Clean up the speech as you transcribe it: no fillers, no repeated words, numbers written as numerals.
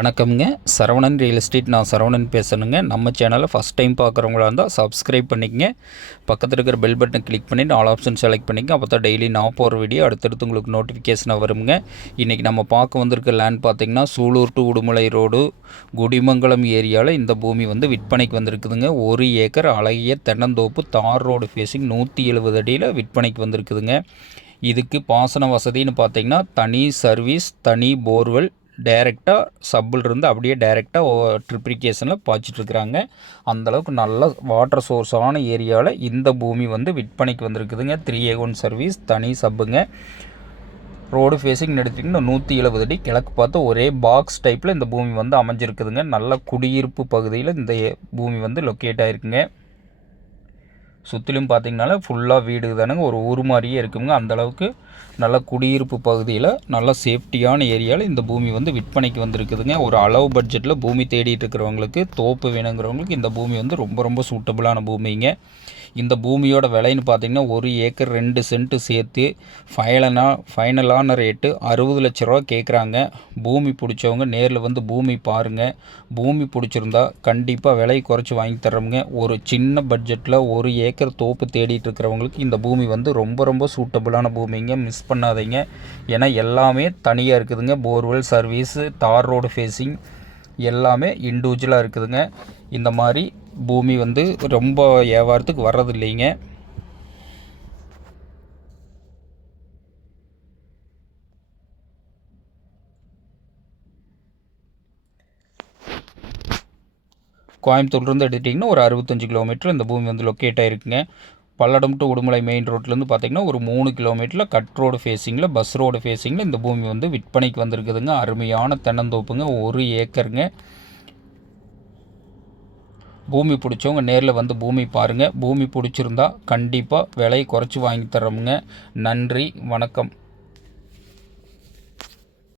வணக்கம்ங்க. Saravanan real estate. நான் சரவணன் பேசணுங்க. நம்ம சேனலை ஃபஸ்ட் டைம் பார்க்குறவங்களா இருந்தால் சப்ஸ்கிரைப் பண்ணிக்கங்க. பக்கத்தில் இருக்கிற பெல் பட்டனை கிளிக் பண்ணிவிட்டு ஆல் ஆப்ஷன் செலக்ட் பண்ணிக்கங்க. அப்போ தான் டெய்லி நான் போகிற வீடியோ அடுத்தடுத்து உங்களுக்கு நோட்டிஃபிகேஷனாக வருங்க. இன்றைக்கி நம்ம பார்க்க வந்திருக்க லேண்ட் பார்த்திங்கன்னா சூலூர் டு உடுமலை ரோடு குடிமங்கலம் ஏரியாவில் இந்த பூமி வந்து விற்பனைக்கு வந்திருக்குதுங்க. 1 ஏக்கர் அழகிய தென்னந்தோப்பு தார் ரோடு ஃபேஸிங் 170 அடியில் விற்பனைக்கு வந்திருக்குதுங்க. இதுக்கு பாசன வசதின்னு பார்த்திங்கன்னா தனி சர்வீஸ், தனி போர்வெல், டைரெக்டாக சப்பிலிருந்து அப்படியே டைரெக்டாக ட்ரிப்ரிகேஷனில் பாய்ச்சிட்ருக்குறாங்க. அந்தளவுக்கு நல்ல வாட்டர் சோர்ஸான ஏரியாவில் இந்த பூமி வந்து விற்பனைக்கு வந்திருக்குதுங்க. 3A1 சர்வீஸ், தனி சப்புங்க. ரோடு ஃபேஸிங் எடுத்திங்கன்னா 170 அடி கிழக்கு பார்த்து ஒரே பாக்ஸ் டைப்பில் இந்த பூமி வந்து அமைஞ்சிருக்குதுங்க. நல்ல குடியிருப்பு பகுதியில் இந்த பூமி வந்து லொக்கேட் ஆகிருக்குங்க. சுற்றிலும் பார்த்திங்கனால ஃபுல்லாக வீடு தானுங்க, ஒரு ஊர் மாதிரியே இருக்குங்க. அந்தளவுக்கு நல்ல குடியிருப்பு பகுதியில் நல்ல சேஃப்டியான ஏரியாவில் இந்த பூமி வந்து விற்பனைக்கு வந்திருக்குதுங்க. ஒரு அளவு பட்ஜெட்டில் பூமி தேடிட்டு இருக்கிறவங்களுக்கு, தோப்பு வேணுங்கிறவங்களுக்கு இந்த பூமி வந்து ரொம்ப ரொம்ப சூட்டபுளான பூமிங்க. இந்த பூமியோட விலைன்னு பார்த்திங்கன்னா 1 ஏக்கர் 2 சென்ட்டு சேர்த்து ஃபைனலான ரேட்டு 60 லட்ச ரூபா கேட்குறாங்க. பூமி பிடிச்சவங்க நேரில் வந்து பூமி பாருங்கள். பூமி பிடிச்சிருந்தா கண்டிப்பாக விலை குறைச்சி வாங்கி தர்றோமுங்க. ஒரு சின்ன பட்ஜெட்டில் 1 ஏக்கர் தோப்பு தேடிட்டு இருக்கிறவங்களுக்கு இந்த பூமி வந்து ரொம்ப ரொம்ப சூட்டபுளான பூமிங்க. மிஸ் பண்ணாதீங்க. ஏன்னா எல்லாமே தனியாக இருக்குதுங்க. போர்வெல் சர்வீஸு, தார் ரோடு ஃபேஸிங் எல்லாமே இண்டிவிஜுவலாக இருக்குதுங்க. இந்த மாதிரி பூமி வந்து ரொம்ப வியாபாரத்துக்கு வர்றது இல்லைங்க. கோயம்புத்தூர்லேருந்து எடுத்துட்டிங்கன்னா ஒரு 65 கிலோமீட்டர் இந்த பூமி வந்து லொக்கேட் ஆகிருக்குங்க. பல்லடம் டு உடுமலை மெயின் ரோட்லேருந்து பார்த்திங்கன்னா ஒரு 3 கிலோமீட்டரில் கட் ரோடு ஃபேஸிங்கில், பஸ் ரோடு ஃபேஸிங்கில் இந்த பூமி வந்து விற்பனைக்கு வந்திருக்குதுங்க. அருமையான தென்னந்தோப்புங்க, 1 ஏக்கருங்க. பூமி பிடிச்சவங்க நேரில் வந்து பூமி பாருங்கள். பூமி பிடிச்சிருந்தா கண்டிப்பாக விலையை குறைச்சி வாங்கி தர்றோமுங்க. நன்றி, வணக்கம்.